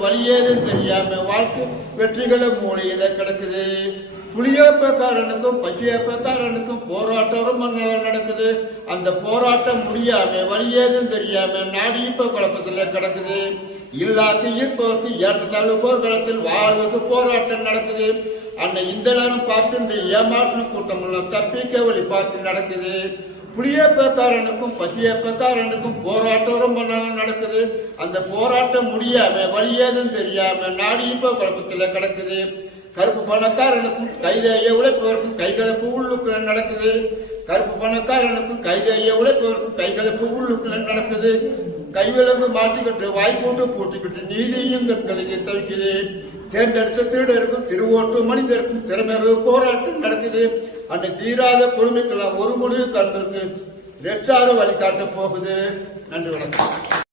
வழியேதுன்னு தெரியாம வாழ்க்கை வெற்றிகளை மூலையில கிடக்குது. புளியப்பக்காரனுக்கும் பசியப்பக்காரனுக்கும் போராட்டம் ரொம்ப நடக்குது. அந்த போராட்டம் முடியாம வழியேதுன்னு தெரியாம நாடு இப்ப குழப்பத்துல கிடக்குது. இல்லாக்கு ஈர்ப்பவருக்கு ஏற்றத்தாழ்வு போர்க்களத்தில் வாழ்வுக்கு போராட்டம் நடக்குது. இந்த நேரம் பார்த்து இந்த ஏமாற்று கூட்டம் தப்பிக்க வழி பார்த்து நடக்குது. புளியப்பக்காரனுக்கும் பசியப்பக்காரனுக்கும் போராட்டம் ரொம்ப நடக்குது. அந்த போராட்டம் முடியாம வழியேதும் தெரியாம நாடு இப்ப குழப்பத்துல கிடக்குது. கருப்பு பணக்காரனுக்கும் கைதைய உழைப்பவருக்கும் கைகளுக்கு உள்ளுக்குள்ள நடக்குது. கருப்பு பணக்காரனுக்கும் கைதைய உழைப்பவருக்கும் கைகளுக்கு உள்ளுக்குள்ள நடக்குது. கைவிலங்கு மாட்டிக்கிட்டு வாய்ப்போட்டு பூட்டிக்கிட்டு நீதியும் கண்களுக்கு தவிக்குது. தேர்ந்தெடுத்த திருடருக்கும் திருவோட்டு மனிதருக்கும் திறமையாக போராட்டம் நடக்குது. தீராத கொடுமைக்கெல்லாம் ஒரு முடிவு கண்டிருக்கு. ரெச்சார வழிகாட்ட போகுது. நன்றி, வணக்கம்.